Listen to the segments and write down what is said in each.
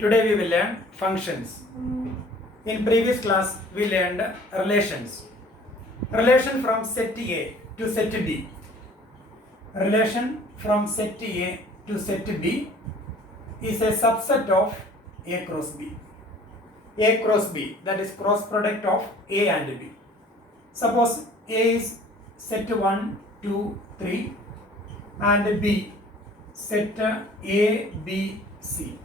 Today we will learn functions. In previous class we learned relations. Relation from set A to set B. Relation from set A to set B is a subset of A cross B. A cross B, that is cross product of A and B. Suppose A is set 1, 2, 3 and B set A, B, C.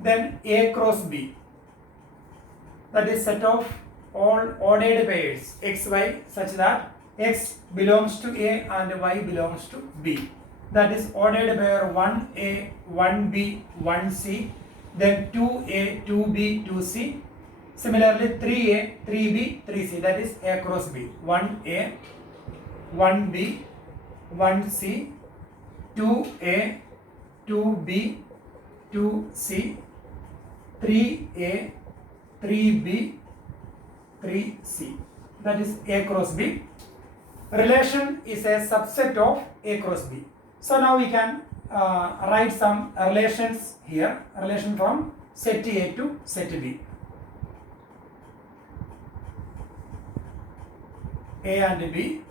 Then A cross B, that is set of all ordered pairs x, y such that x belongs to A and y belongs to B. That is ordered pair 1A, 1B, 1C, then 2A, 2B, 2C. Similarly 3A, 3B, 3C, that is A cross B. 1A, 1B, 1C, 2A, 2B, 2C, 3A, 3B, 3C. That is A cross B. Relation is a subset of A cross B. So now we can write some relations here. Relation from set A to set B. A and B,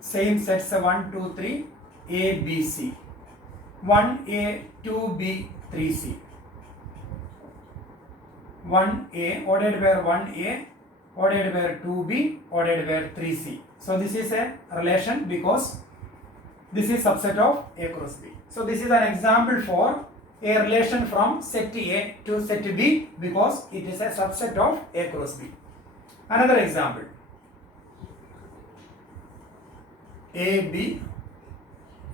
same sets 1, 2, 3, A, B, C. 1A, 2B, 3C. 1A, ordered pair 1A, ordered pair 2B, ordered pair 3C. So this is a relation because this is subset of A cross B. So this is an example for a relation from set A to set B because it is a subset of A cross B. Another example. A, B,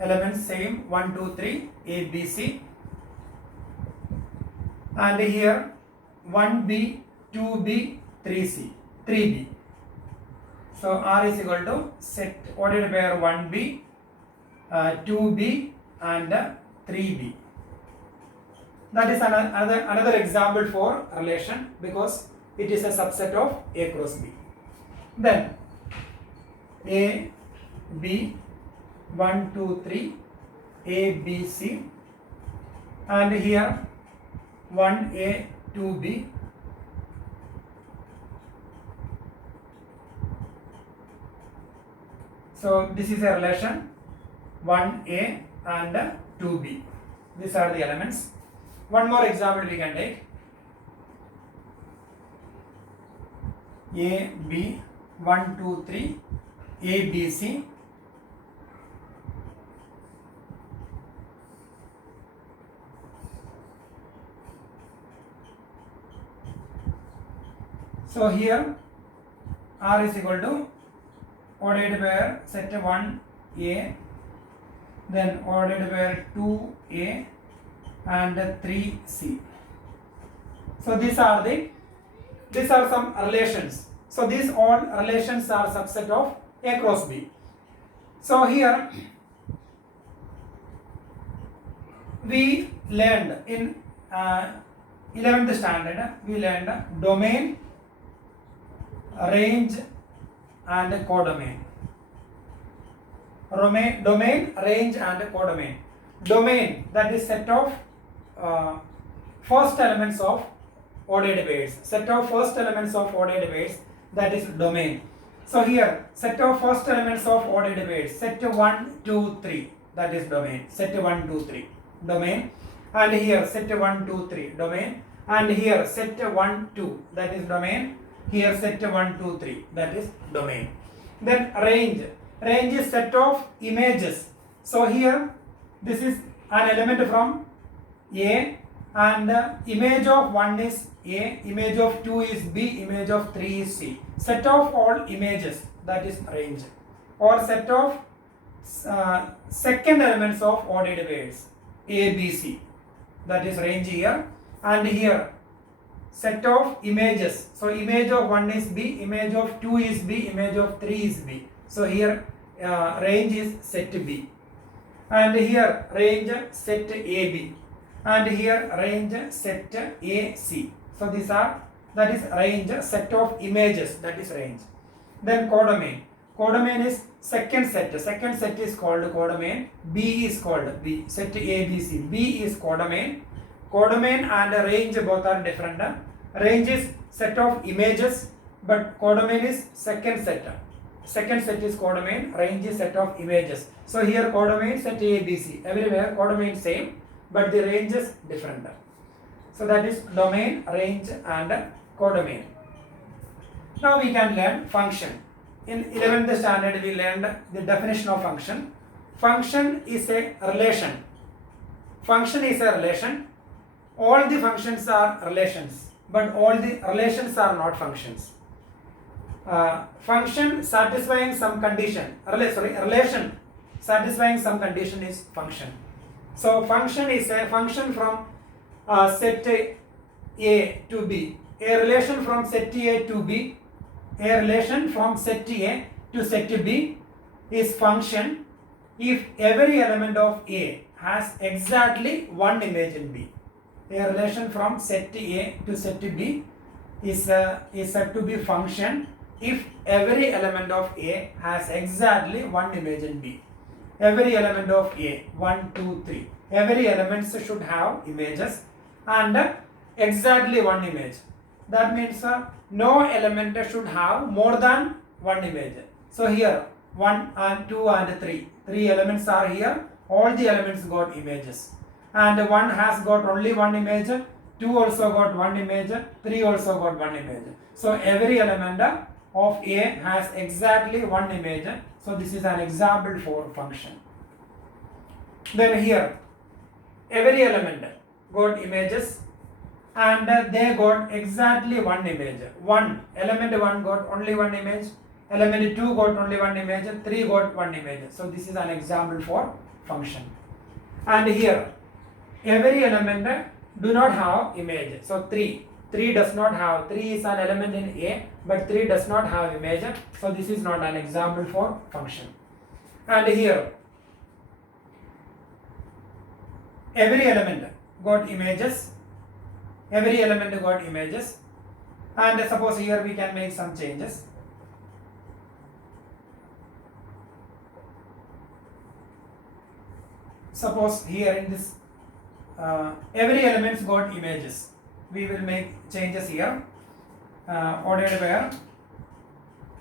elements same 1, 2, 3, A, B, C. And here 1B, 2B, 3C, 3B. So R is equal to set ordered pair 1B, 2B and 3B. That is another example for relation because it is a subset of A cross B. Then A, B, 1, 2, 3, A, B, C, and here 1A, 2B, so this is a relation 1A and 2B. These are the elements. One more example we can take. A, B, 1, 2, 3, A, B, C. So here R is equal to ordered pair set 1A, then ordered pair 2A and 3C. So these are some relations. So these all relations are subset of A cross B. So here we learned in 11th standard we learned domain, range and codomain. Domain, range and codomain. Domain, that is set of first elements of ordered pairs. Set of first elements of ordered pairs, that is domain. So here set of first elements of ordered pairs, set 1, 2, 3, that is domain. Set 1, 2, 3, domain. And here set 1, 2, 3, domain. And here set 1, 2, that is domain. Here set 1, 2, 3, that is domain. Then range. Range is set of images. So here this is an element from A and image of 1 is A, image of 2 is B, image of 3 is C. Set of all images, that is range. Or set of second elements of ordered pairs A, B, C, that is range here. And here set of images. So image of 1 is B, image of 2 is B, image of 3 is B. So here range is set B. And here range set AB. And here range set AC. So these are, that is range, set of images, that is range. Then codomain. Codomain is second set. Second set is called codomain. B is called B. Set A, B, C. B is codomain. codomain and range both are different. Range is set of images, but codomain is second set. Second set is codomain, range is set of images. So here codomain set A, B, C. Everywhere codomain same, but the range is different. So that is domain, range and codomain. Now we can learn function. In 11th standard we learned the definition of function. Function is a relation. Function is a relation. All the functions are relations, but all the relations are not functions. Function satisfying some condition, relation satisfying some condition is function. So function is a function from set A to B. A relation from set A to B, a relation from set A to set B is function if every element of A has exactly one image in B. A relation from set A to set B is said to be function if every element of A has exactly one image in B. Every element of A, 1, 2, 3. Every element should have images and exactly one image. That means no element should have more than one image. So here 1 and 2 and 3. 3 elements are here. All the elements got images. And 1 has got only one image. 2 also got one image. 3 also got one image. So every element of A has exactly one image. So this is an example for function. Then here every element got images and they got exactly one image. Element 1 got only one image, element 2 got only one image, 3 got one image. So this is an example for function. And here every element do not have image. So 3 does not have, 3 is an element in A, but 3 does not have image. So this is not an example for function. And here every element got images. Every element got images. And suppose here we can make some changes. Suppose here in this every elements got images. We will make changes here. Ordered where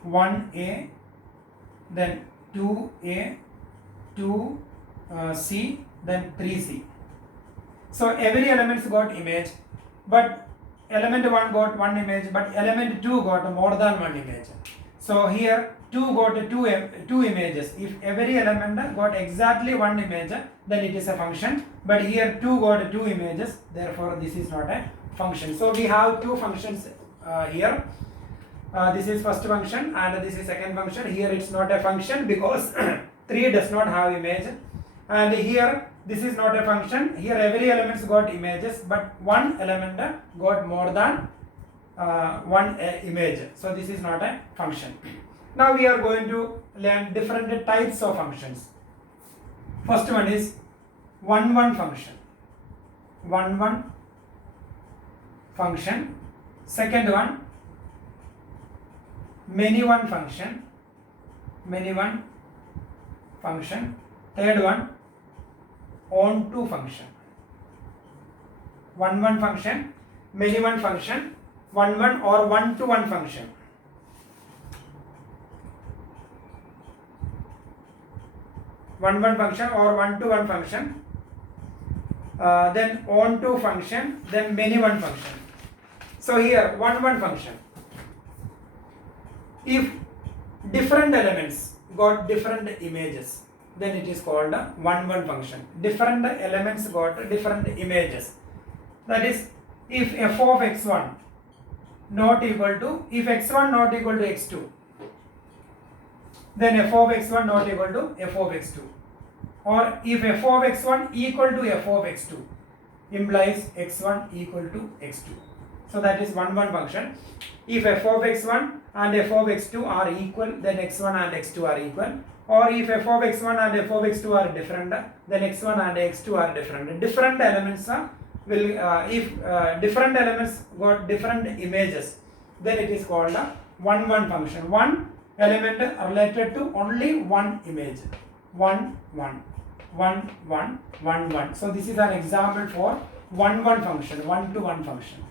1A, then 2A, 2C, then 3C. So every elements got image, but element 1 got one image, but element 2 got more than one image. So here 2 got two images. If every element got exactly one image, then it is a function. But here 2 got two images, therefore this is not a function. So we have two functions here. This is first function and this is second function. Here it's not a function because 3 does not have image. And here this is not a function. Here every elements got images, but one element got more than one image. So this is not a function. Now we are going to learn different types of functions. First one is one function. One function. Second one many one function. Many one function. Third one on-to function. One function, many one function, one or one-to-one function. One function or one-to-one function. Then on-to function, then many one function. So here one function. If different elements got different images, then it is called a one function. Different elements got different images. That is, if f of x1 not equal to, if x1 not equal to x2, then f of x1 not equal to f of x2. Or if f of x1 equal to f of x2, implies x1 equal to x2. So that is one function. If f of x1 and f of x2 are equal, then x1 and x2 are equal. Or if f of x1 and f of x2 are different, then x1 and x2 are different. Different elements will, if different elements got different images, then it is called a one function. One element related to only one image. One. So this is an example for one function, one-to-one function.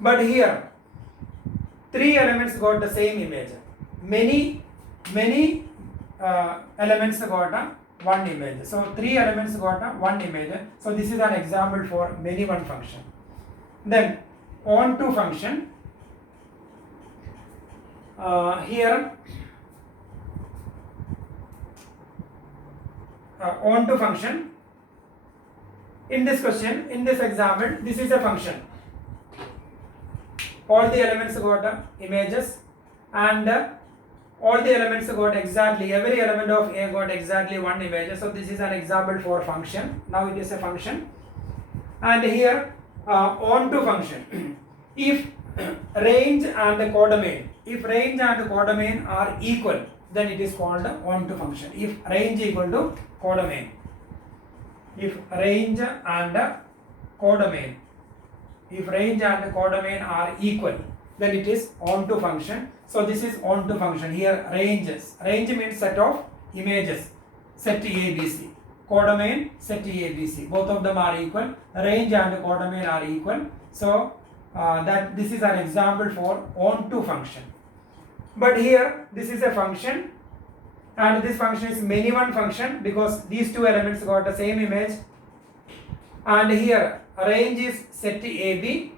But here, three elements got the same image. Many elements got a one image. So three elements got a one image. So this is an example for many one function. Then on-to function. Here on-to function. In this question, in this example, this is a function. All the elements got images, and all the elements got exactly, every element of A got exactly one image. So this is an example for function. Now it is a function. And here on-to function. If range and codomain, if range and codomain are equal, then it is called on-to function. If range equal to codomain, if range and codomain, if range and codomain are equal, then it is on-to function. So this is on-to function. Here ranges, range means set of images, set A, B, C. Codomain, set A, B, C. Both of them are equal. Range and codomain are equal. So that this is an example for on-to function. But here this is a function, and this function is many one function because these two elements got the same image. And here range is set AB,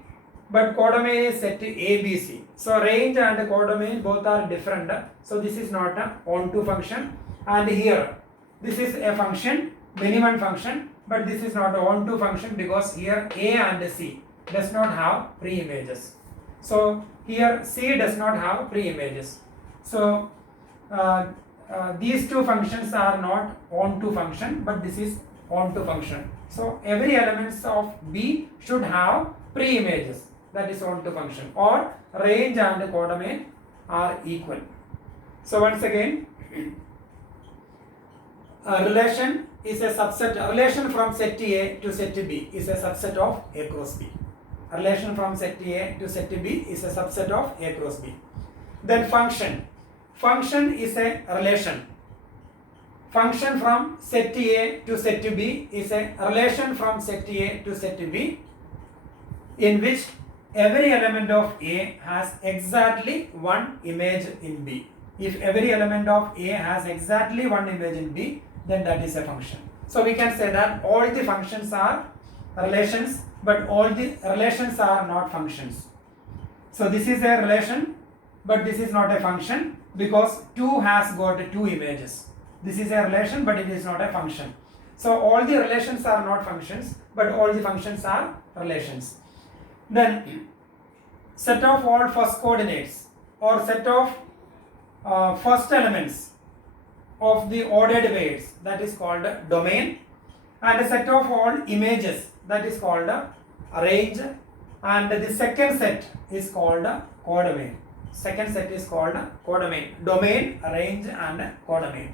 but codomain is set ABC. So range and codomain both are different. So this is not an on-to function. And here this is a function, many one function, but this is not an on-to function because here A and C does not have pre-images. So here C does not have pre-images. So these two functions are not on-to function, but this is on-to function. So every elements of B should have pre-images, that is on-to function, or range and codomain are equal. So once again, a relation is a subset, a relation from set A to set B is a subset of A cross B. A relation from set A to set B is a subset of A cross B. Then function. Function is a relation. Function from set A to set B is a relation from set A to set B in which every element of A has exactly one image in B. If every element of A has exactly one image in B, then that is a function. So we can say that all the functions are relations, but all the relations are not functions. So this is a relation, but this is not a function because 2 has got 2 images. This is a relation, but it is not a function. So all the relations are not functions, but all the functions are relations. Then set of all first coordinates or set of first elements of the ordered weights, that is called domain, and a set of all images, that is called range, and the second set is called codomain. Second set is called codomain. Domain, range and codomain.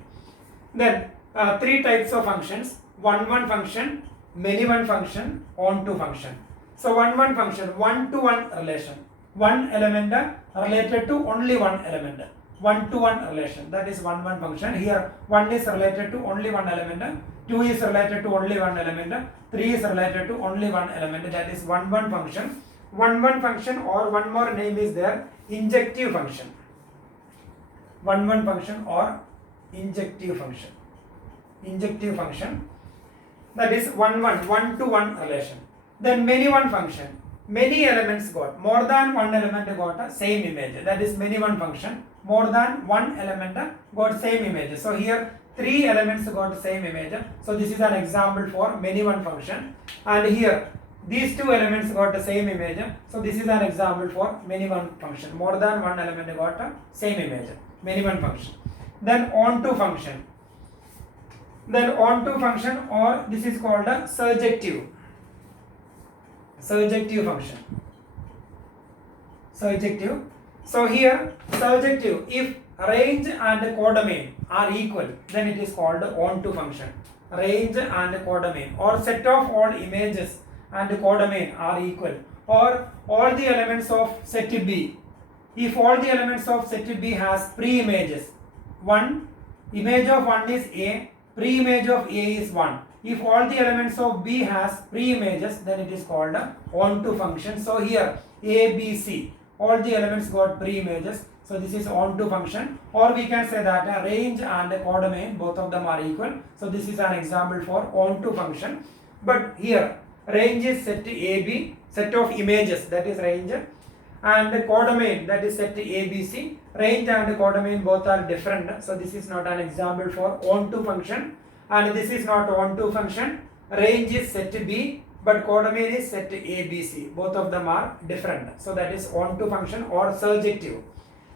Then three types of functions: one-one function, many-one function, on-to function. So one-one function, one-to-one relation. One element related to only one element. One-to-one relation, that is one-one function. Here 1 is related to only one element, 2 is related to only one element, 3 is related to only one element, that is one-one function. One-one function, or one more name is there, injective function. One-one function or injective function. Injective function, that is one-to-one relation. Then many-one function. Many elements got, more than one element got a same image, that is many-one function. More than one element got same image. So here 3 elements got same image. So this is an example for many-one function. And here these 2 elements got the same image. So this is an example for many-one function. More than one element got a same image, many-one function. Then on-to function. Then on-to function, or this is called a surjective. Surjective function. Surjective. So here surjective, if range and codomain are equal, then it is called on-to function. Range and codomain, or set of all images and codomain are equal, or all the elements of set B. If all the elements of set B has pre-images, one image of 1 is A, pre-image of A is 1, if all the elements of B has pre-images, then it is called a onto function. So here A, B, C, all the elements got pre-images. So this is onto function, or we can say that a range and a codomain, both of them are equal. So this is an example for onto function. But here range is set to AB, set of images, that is range, and the codomain, that is set to ABC. Range and codomain both are different. So this is not an example for onto function, and this is not onto function. Range is set to B, but codomain is set to ABC. Both of them are different. So that is onto function or surjective.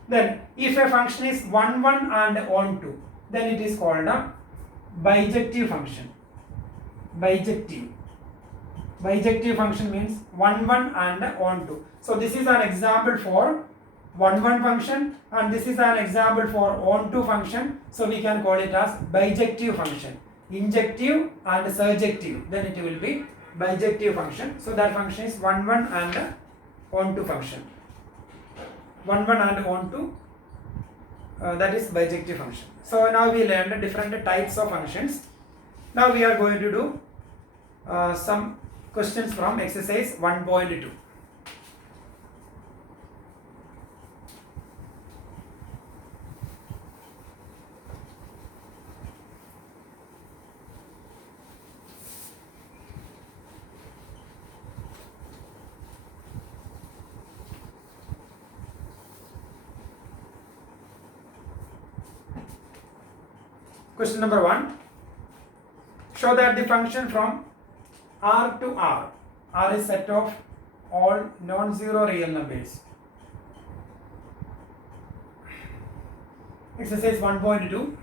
Then if a function is 1, 1 and onto, then it is called a bijective function. Bijective. Bijective function means 1, 1 and onto. So this is an example for 1, 1 function, and this is an example for onto function. So we can call it as bijective function. Injective and surjective, then it will be bijective function. So that function is 1, 1 and onto function. 1, 1 and onto, that is bijective function. So now we learned different types of functions. Now we are going to do some questions from exercise 1.2. Question number 1. Show that the function from R to R is a set of all non-zero real numbers. Exercise 1.2.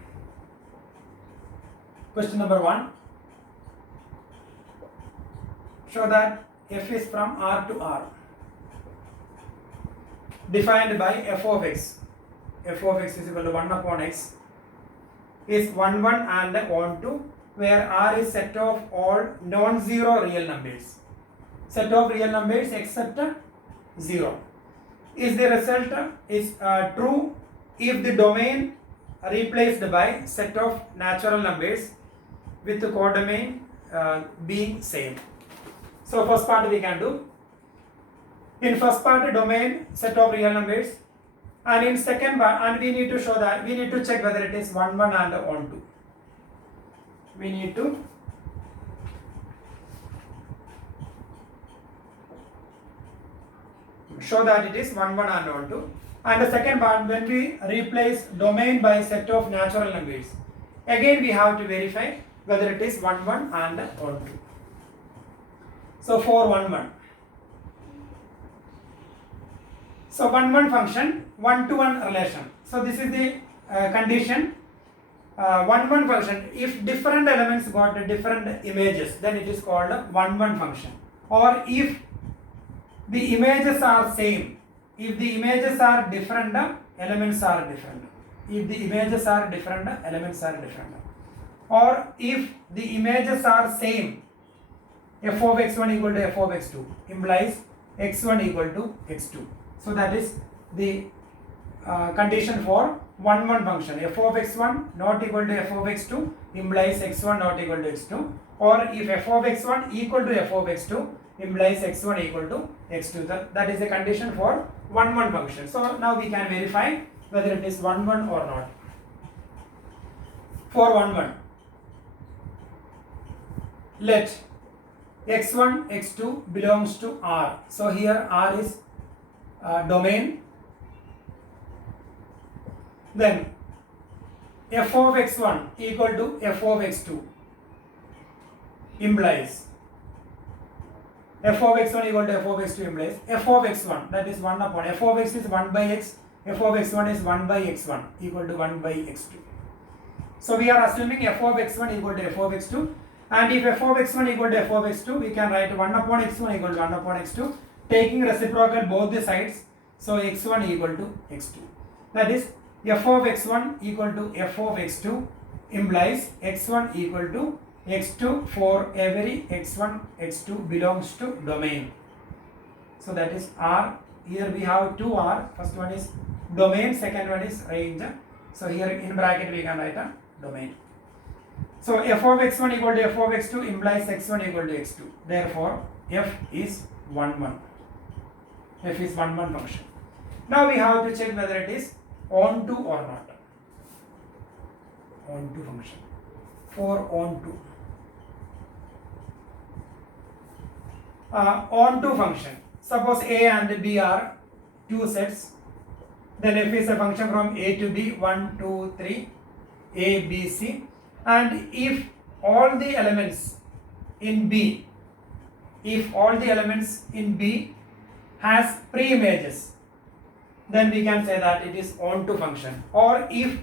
Question number 1. Show that f is from R to R, defined by f of x. F of x is equal to 1 upon x is 1, 1 and onto, where R is set of all non-zero real numbers. Set of real numbers except 0. Is the result is true if the domain replaced by set of natural numbers with the codomain being same. So first part we can do. In first part, domain set of real numbers, and in second part, and we need to show that, we need to check whether it is 1, 1 and onto. We need to show that it is 1, 1 and onto. And the second part, when we replace domain by set of natural numbers, again we have to verify whether it is 1, 1 and onto. So for 1, 1. So 1, 1 function, 1 to 1 relation. So this is the condition. 1, 1 function, if different elements got different images, then it is called a 1, 1 function. Or if the images are same, if the images are different, elements are different. If the images are different, elements are different. Or if the images are same, f of x1 equal to f of x2 implies x1 equal to x2. So that is the condition for 1, 1 function. F of x1 not equal to f of x2 implies x1 not equal to x2. Or if f of x1 equal to f of x2 implies x1 equal to x2. That is the condition for 1, 1 function. So now we can verify whether it is 1, 1 or not. For 1, 1, let x1, x2 belongs to R. So here R is domain. Then f of x1 equal to f of x2 implies f of x1 equal to f of x2 implies f of x1, that is 1 upon f of x is 1 by x, f of x1 is 1 by x1 equal to 1 by x2. So we are assuming f of x1 equal to f of x2, and if f of x1 equal to f of x2, we can write 1 upon x1 equal to 1 upon x2, taking reciprocal both the sides. So x1 equal to x2. That is f of x1 equal to f of x2 implies x1 equal to x2 for every x1, x2 belongs to domain. So that is R. Here we have two R. First one is domain, second one is range. So here in bracket we can write a domain. So f of x1 equal to f of x2 implies x1 equal to x2. Therefore, f is 1 1. F is 1 1 function. Now we have to check whether it is onto or not. Onto function. For onto. Onto function. Suppose a and b are two sets. Then f is a function from a to b, 1, 2, 3, a, b, c. And if all the elements in B, has pre-images, then we can say that it is onto function. Or if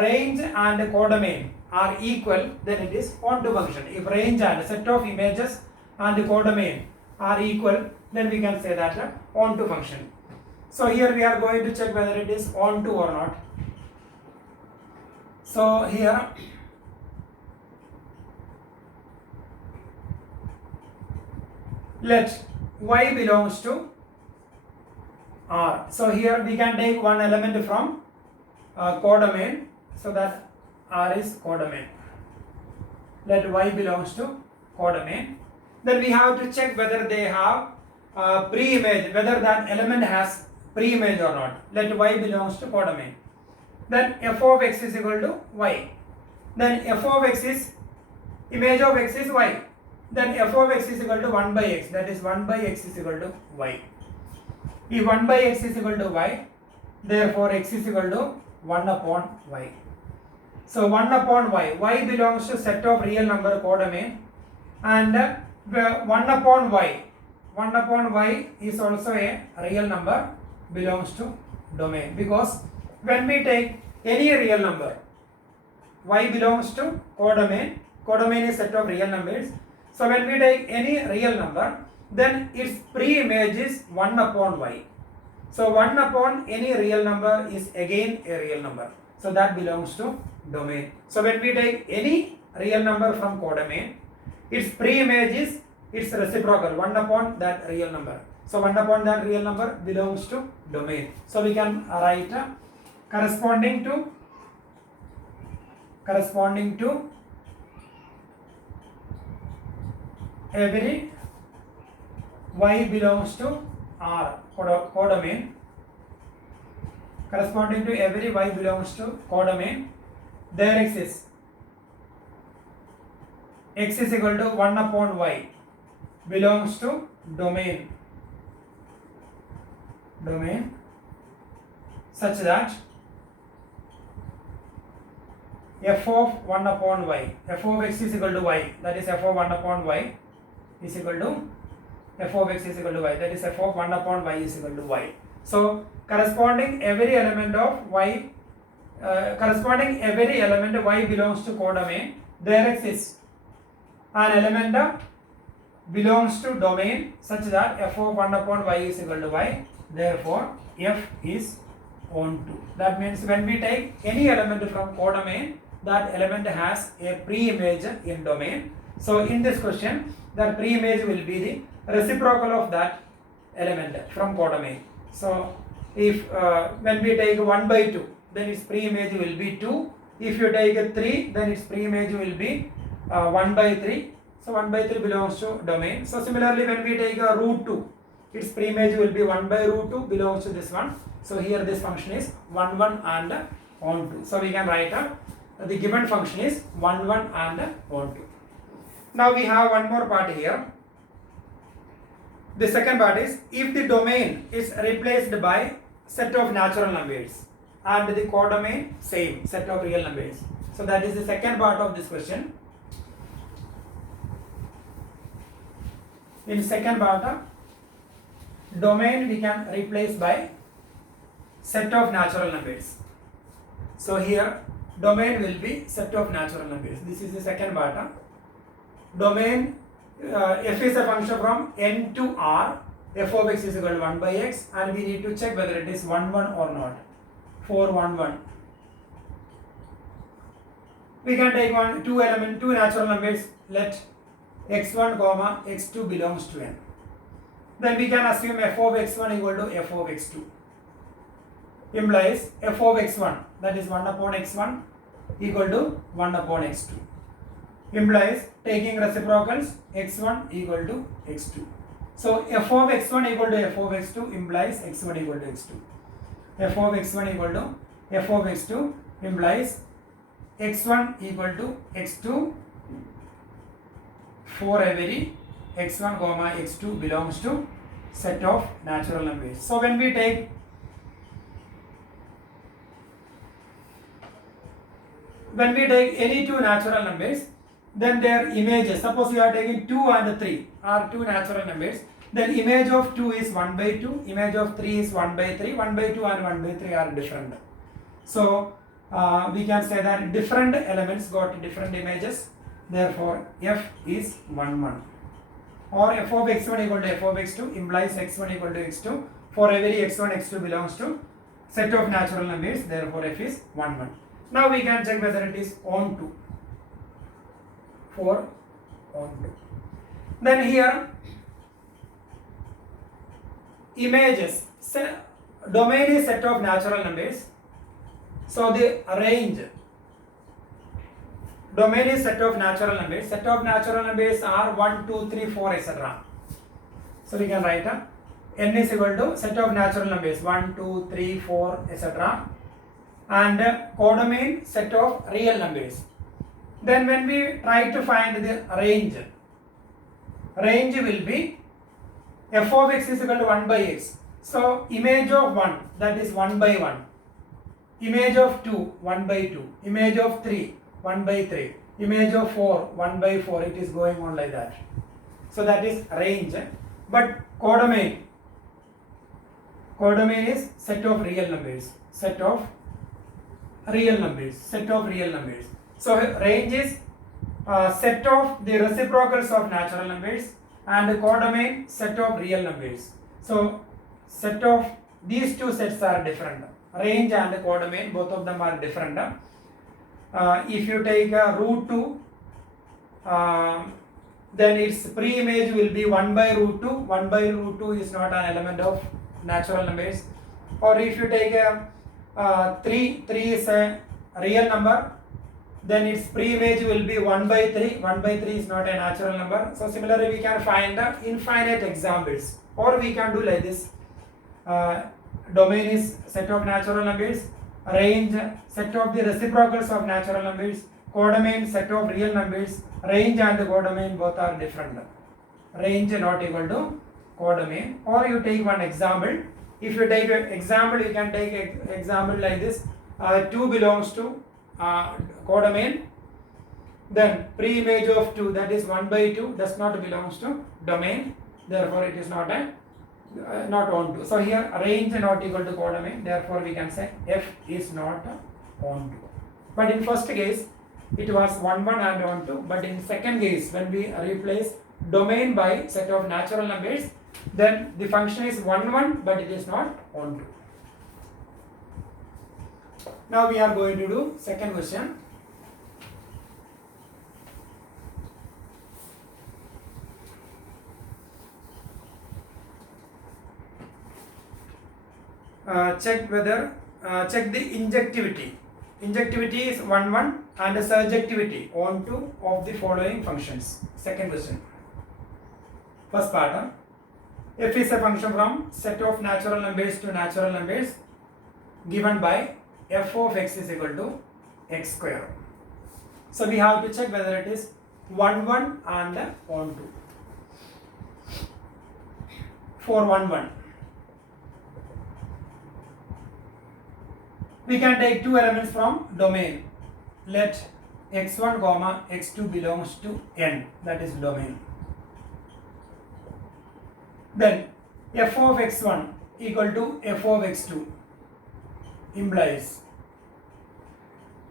range and codomain are equal, then it is onto function. If range and set of images and codomain are equal, then we can say that onto function. So here we are going to check whether it is onto or not. So here let y belongs to R. So here we can take one element from codomain, so that R is codomain. Let y belongs to codomain. Then we have to check whether they have pre-image, whether that element has pre-image or not. Let y belongs to codomain. Then f of x is equal to y. Then f of x is, image of x is y. Then f of x is equal to 1 by x, that is 1 by x is equal to y. If 1 by x is equal to y, therefore x is equal to 1 upon y. So 1 upon y belongs to set of real number codomain, and 1 upon y is also a real number belongs to domain, because when we take any real number, y belongs to codomain is set of real numbers. So when we take any real number, then its pre-image is 1 upon y. So 1 upon any real number is again a real number. So that belongs to domain. So when we take any real number from codomain, its pre-image is its reciprocal, 1 upon that real number. So 1 upon that real number belongs to domain. So we can write corresponding to every y belongs to R, codomain. Corresponding to every y belongs to codomain, there exists x is equal to 1 upon y belongs to domain such that f of 1 upon y, f of x is equal to y, that is f of 1 upon y is equal to f of x is equal to y, that is f of 1 upon y is equal to y. So corresponding every element y belongs to codomain, there exists an element belongs to domain such that f of 1 upon y is equal to y. Therefore f is onto. That means when we take any element from codomain, that element has a pre-image in domain. So in this question, the pre-image will be the reciprocal of that element from codomain. So if when we take 1 by 2, then its pre-image will be 2. If you take 3, then its pre-image will be 1 by 3. So 1 by 3 belongs to domain. So similarly, when we take root 2, its pre-image will be 1 by root 2 belongs to this one. So here this function is 1 1 and onto. So we can write the given function is 1 1 and onto. Now we have one more part here. The second part is if the domain is replaced by set of natural numbers and the codomain same set of real numbers. So that is the second part of this question. In second part, domain we can replace by set of natural numbers. So here domain will be set of natural numbers. This is the second part. Domain f is a function from n to r. F of x is equal to 1 by x, and we need to check whether it is 1 1 or not. For 1 1, we can take two natural numbers. Let x1 comma x2 belongs to n. Then we can assume f of x1 equal to f of x2. Implies f of x1, that is 1 upon x1 equal to 1 upon x2. implies taking reciprocals x1 equal to x2. So f of x1 equal to f of x2 implies x1 equal to x2. F of x1 equal to f of x2 implies x1 equal to x2 for every x1 comma x2 belongs to set of natural numbers. So when we take any two natural numbers, then their images, suppose you are taking 2 and 3 are two natural numbers, then image of 2 is 1 by 2, image of 3 is 1 by 3, 1 by 2 and 1 by 3 are different. So we can say that different elements got different images, therefore f is 1 1. Or f of x1 equal to f of x2 implies x1 equal to x2 for every x1 x2 belongs to set of natural numbers, therefore f is 1 1. Now we can check whether it is onto. For onto. Then here images, domain is set of natural numbers. So the range, domain is set of natural numbers. Set of natural numbers are 1, 2, 3, 4, etc. So we can write n is equal to set of natural numbers 1, 2, 3, 4, etc. and codomain set of real numbers. Then when we try to find the range will be f of x is equal to 1 by x. So image of 1, that is 1 by 1. Image of 2, 1 by 2. Image of 3, 1 by 3. Image of 4, 1 by 4. It is going on like that. So that is range. But codomain is set of real numbers. Set of real numbers. So range is set of the reciprocals of natural numbers, and codomain set of real numbers. So set of these two sets are different. Range and codomain, both of them are different. If you take root 2, then its pre-image will be 1 by root 2. 1 by root 2 is not an element of natural numbers. Or if you take 3 is a real number, then its pre-image will be 1 by 3. 1 by 3 is not a natural number. So similarly we can find infinite examples, or we can do like this. Domain is set of natural numbers, range set of the reciprocals of natural numbers, codomain set of real numbers. Range and codomain both are different. Range not equal to codomain. Or you take one example. If you take an example, you can take an example like this. 2 belongs to codomain. Then pre-image of 2, that is 1 by 2, does not belongs to domain. Therefore it is not a not onto. So here range not equal to codomain, therefore we can say f is not onto. But in first case it was 1 1 and onto, but in second case when we replace domain by set of natural numbers, then the function is 1 1 but it is not onto. Now we are going to do second question. Check the injectivity. Injectivity is 1 1 and surjectivity onto of the following functions. Second question. First part. F is a function from set of natural numbers to natural numbers given by f of x is equal to x square. So we have to check whether it is 1 1 and onto. For 1 1. We can take two elements from domain. Let x1 comma x2 belongs to n, that is domain. Then f of x1 equal to f of x2 implies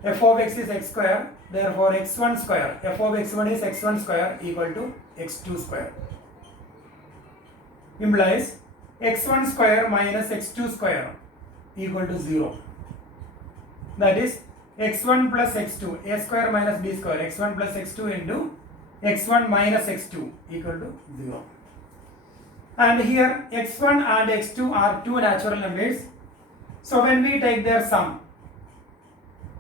f of x is x square, therefore x1 square, f of x1 is x1 square equal to x2 square. Implies x1 square minus x2 square equal to 0. That is x1 plus x2, a square minus b square, x1 plus x2 into x1 minus x2 equal to 0. And here x1 and x2 are two natural numbers. So when we take their sum,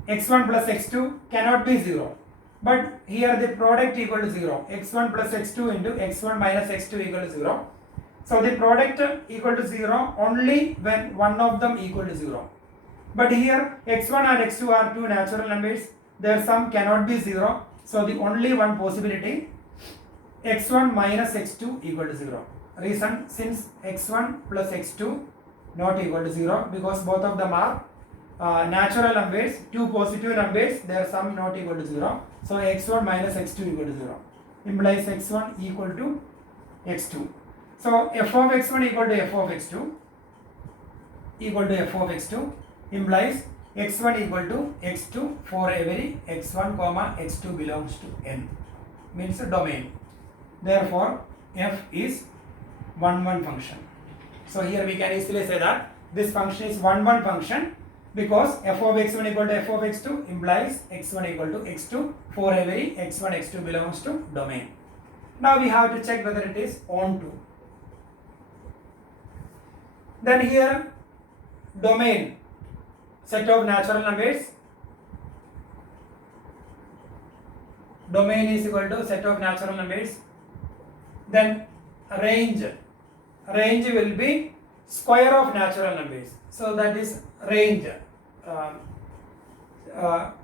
x1 plus x2 cannot be 0. but here the product equal to 0, x1 plus x2 into x1 minus x2 equal to 0. So the product equal to 0 only when one of them equal to 0. But here x1 and x2 are two natural numbers, their sum cannot be 0. So the only one possibility, x1 minus x2 equal to 0. Reason, since x1 plus x2 not equal to 0, because both of them are natural numbers, two positive numbers, their sum not equal to 0. So x1 minus x2 equal to 0 implies x1 equal to x2. So f of x1 equal to f of x2 equal to f of x2 implies x1 equal to x2 for every x1 comma x2 belongs to n, means a domain. Therefore f is 1 function. So here we can easily say that this function is 1 function, because f of x1 equal to f of x2 implies x1 equal to x2 for every x1 x2 belongs to domain. Now we have to check whether it is onto. Then here domain, set of natural numbers, domain is equal to set of natural numbers. Then range will be square of natural numbers, so that is range.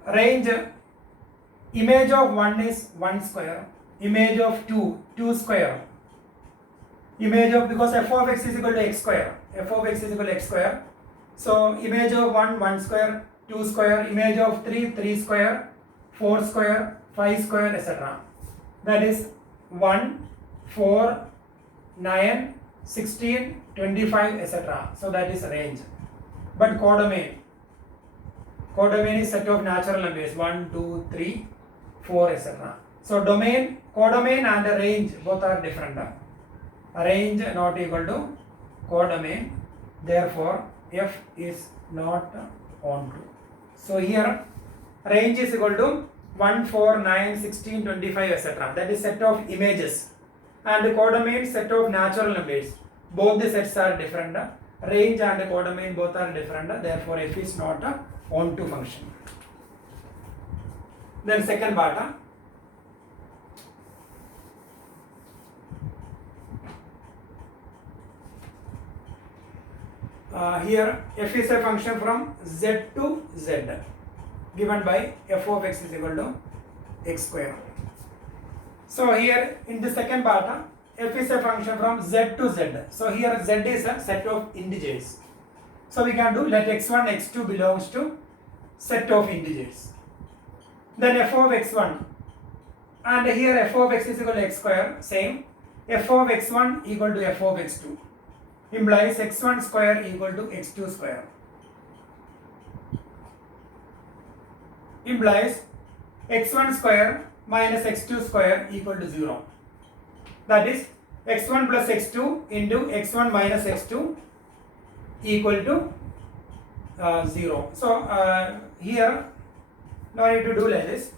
Range, image of 1 is 1 square, image of 2 square, image of, because f of x is equal to x square, f of x is equal to x square, so image of 1 square, 2 square, image of 3 square, 4 square, 5 square, etc. That is 1, 4, 9, 16, 25, etc. So that is range. But codomain is set of natural numbers 1, 2, 3, 4, etc. So domain, codomain and range both are different. Range not equal to codomain, therefore f is not onto. So here range is equal to 1, 4, 9, 16, 25, etc. That is set of images. And codomain set of natural numbers. Both the sets are different. Range and codomain both are different. Therefore f is not a onto function. Then second part. Here f is a function from z to z, given by f of x is equal to x square. So here in the second part, f is a function from z to z. So here z is a set of integers. So we can do let x1, x2 belongs to set of integers. Then f of x1, and here f of x is equal to x square, same. F of x1 equal to f of x2 implies x1 square equal to x2 square. Implies x1 square minus x2 square equal to 0. That is x1 plus x2 into x1 minus x2 equal to 0. So here now I need to do like this.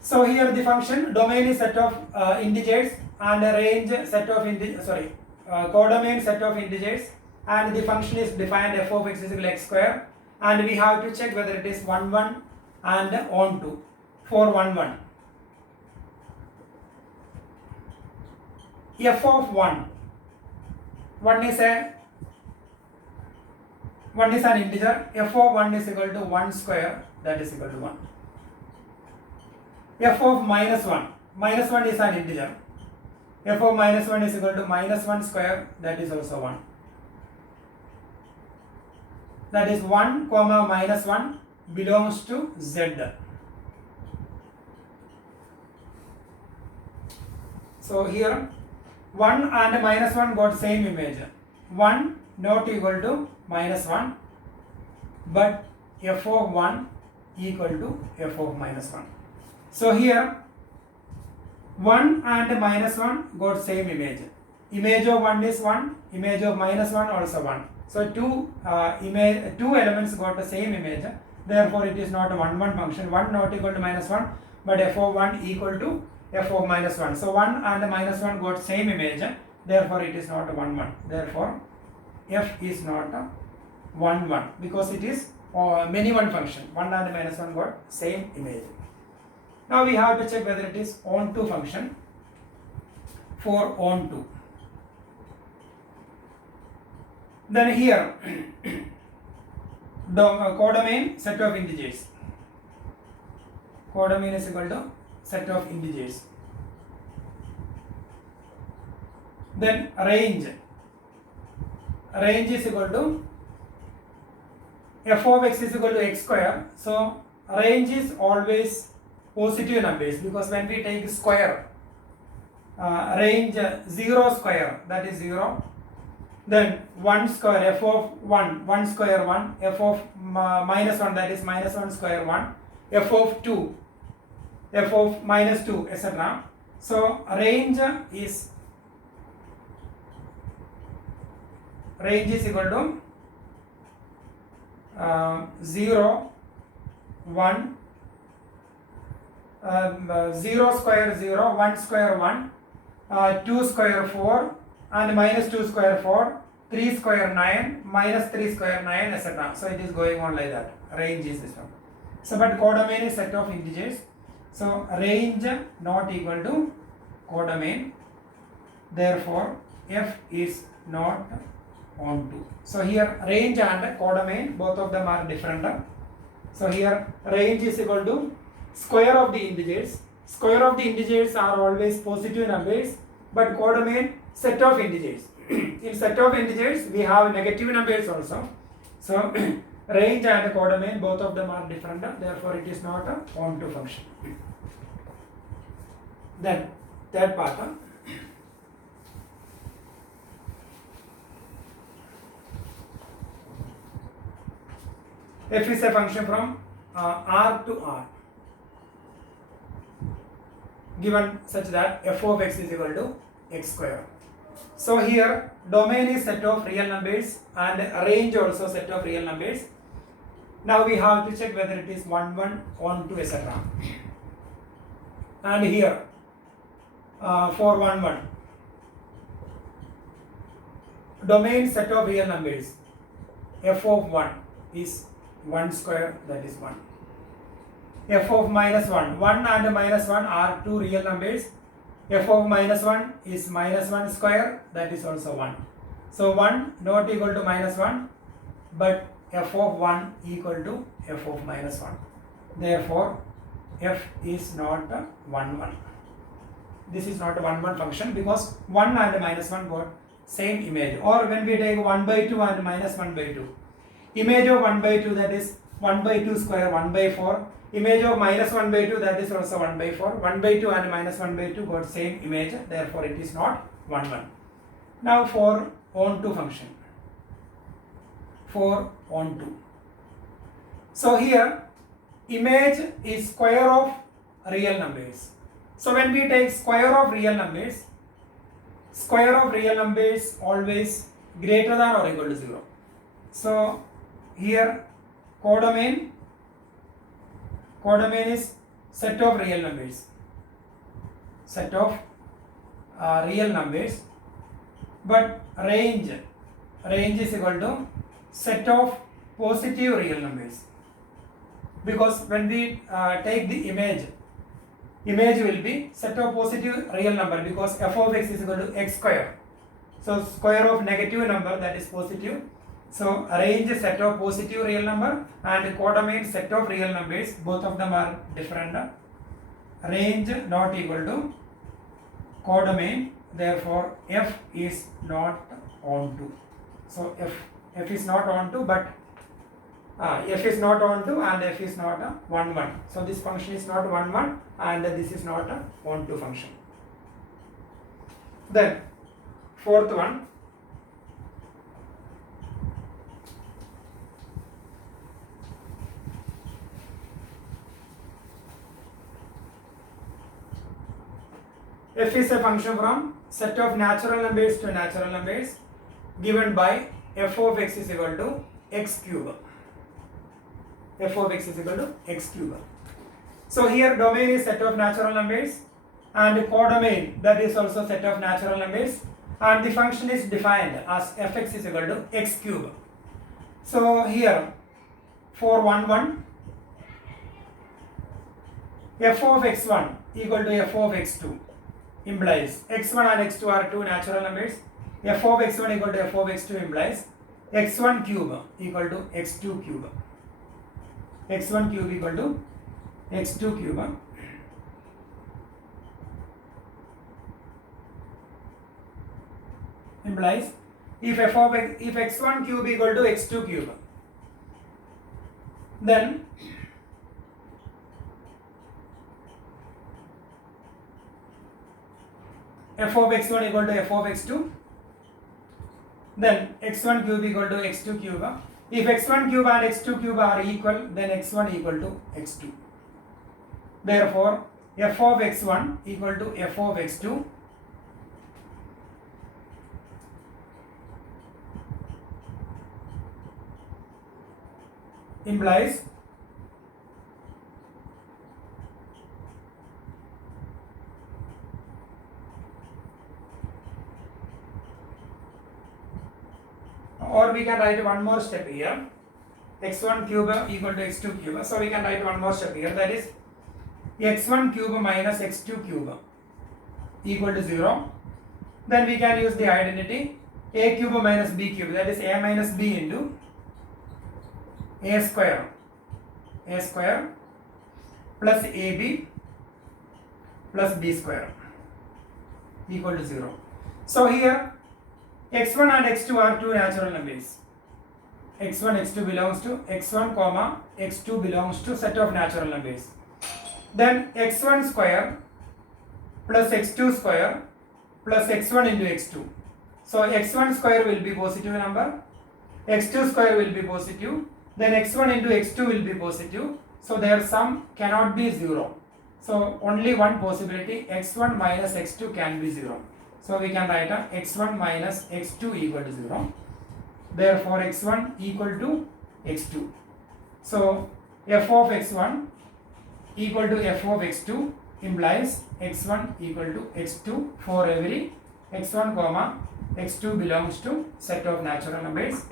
So here the function domain is set of integers and range set of codomain set of integers, and the function is defined f of x is equal to x square, and we have to check whether it is 1 1 and onto. For 1 1, f of 1 is an integer. F of 1 is equal to 1 square, that is equal to 1. F of minus 1 is an integer. F of minus 1 is equal to minus 1 square, that is also 1. That is 1 comma minus 1 belongs to z. So here 1 and minus 1 got same image. 1 not equal to minus 1, but f of 1 equal to f of minus 1. So here 1 and minus 1 got same image. Image of 1 is 1, image of minus 1 also 1. So two elements got the same image. Therefore it is not a 1 1 function. 1 not equal to minus 1, but f of 1 equal to f of minus 1. So 1 and minus 1 got same image. therefore it is not 1 1. Therefore f is not 1 1 because it is many one function. 1 and minus 1 got same image. Now we have to check whether it is onto function for onto. Then here codomain set of integers. Codomain is equal to set of integers. Then range is equal to f of x is equal to x square. So range is always positive numbers because when we take square, range 0 square, that is 0. Then 1 square, f of 1 square 1, f of minus 1, that is minus 1 square 1, f of 2, f of minus 2, etc. So range is equal to 0, 1, 0 square 0, 1 square 1, 2 square 4, and minus 2 square 4, 3 square 9, minus 3 square 9, etc. So it is going on like that. Range is this one. So but codomain is set of integers. So range not equal to codomain. Therefore f is not onto. So here range and codomain, both of them are different. So here range is equal to square of the integers. Square of the integers are always positive numbers, but codomain set of integers. In set of integers we have negative numbers also. So range and codomain, both of them are different, therefore it is not a onto function. Then third part, f is a function from R to R given such that f of x is equal to x square. So here domain is set of real numbers and range also set of real numbers. Now we have to check whether it is 1 1, onto, etc. And here for 1 1, domain set of real numbers, f of 1 is 1 square, that is 1. F of minus 1, 1 and minus 1 are two real numbers. F of minus 1 is minus 1 square, that is also 1. So 1 not equal to minus 1, but f of 1 equal to f of minus 1. Therefore f is not 1 1. This is not a 1 1 function because 1 and minus 1 got same image. Or when we take 1 by 2 and minus 1 by 2, image of 1 by 2, that is 1 by 2 square, 1 by 4. Image of minus 1 by 2, that is also 1 by 4. 1 by 2 and minus 1 by 2 got same image, therefore it is not 1 1. Now for onto function. For onto. So here image is square of real numbers. So when we take square of real numbers always greater than or equal to 0. So here codomain is set of real numbers. Set of real numbers, but range is equal to set of positive real numbers. Because when we take the image will be set of positive real number because f of x is equal to x square. So square of negative number, that is positive. So range set of positive real number and codomain set of real numbers, both of them are different. Range not equal to codomain, therefore f is not onto. So f is not onto, but f is not onto and f is not a 1 1. So this function is not 1 1 and this is not a onto function. Then fourth one, f is a function from set of natural numbers to natural numbers given by f of x is equal to x cube. F of x is equal to x cube. So here domain is set of natural numbers and codomain, that is also set of natural numbers, and the function is defined as fx is equal to x cube. So here for 1 1 f of x1 equal to f of x2 implies x1 and x2 are two natural numbers. F of x1 equal to f of x2 implies x1 cube equal to x2 cube. X1 cube equal to x2 cube. Implies if if x1 cube equal to x2 cube, then f of x1 equal to f of x2, then x1 cube equal to x2 cube. If x1 cube and x2 cube are equal, then x1 equal to x2. Therefore, f of x1 equal to f of x2 implies or we can write one more step here, x1 cube equal to x2 cube. So we can write one more step here, that is x1 cube minus x2 cube equal to 0. Then we can use the identity a cube minus b cube, that is a minus b into a square plus ab plus b square equal to 0. So here x1 and x2 are two natural numbers. x1 x2 belongs to x1 comma x2 belongs to set of natural numbers. Then x1 square plus x2 square plus x1 into x2. So x1 square will be positive number, x2 square will be positive, then x1 into x2 will be positive. So their sum cannot be 0. So only one possibility, x1 minus x2 can be 0. So we can write x1 minus x2 equal to 0. Therefore x1 equal to x2. So f of x1 equal to f of x2 implies x1 equal to x2 for every x1 comma x2 belongs to set of natural numbers.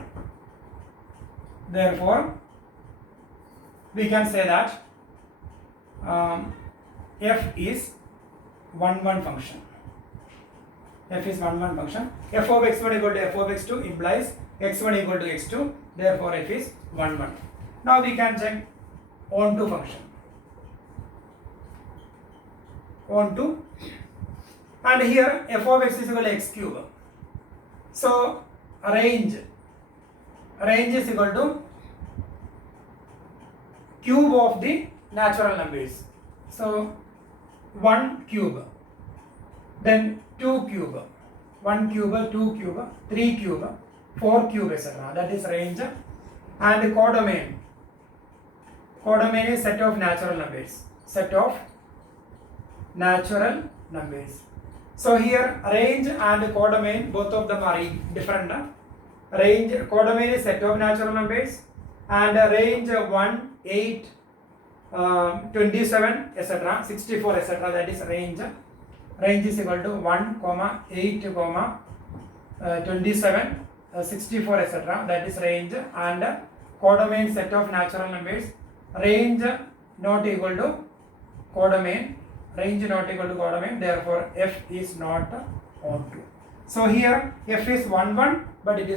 Therefore we can say that f is 1 1 function. F is 1 1 function. F of x1 equal to f of x2 implies x1 equal to x2. Therefore f is 1 1. Now we can check onto function. Onto, and here f of x is equal to x cube. So range is equal to cube of the natural numbers. So 1 cube, then 2 cube, 1 cube, 2 cube, 3 cube, 4 cube, etc. That is range. And codomain is set of natural numbers. Set of natural numbers. So here range and codomain, both of them are different. Range, codomain is set of natural numbers, and range 1, 8, 27, etc., 64, etc. That is range. Range is equal to 1, 8, 27, 64, etc. That is range. And codomain set of natural numbers. Range not equal to codomain. Range not equal to codomain. Therefore f is not onto. So here f is 1 1, but it is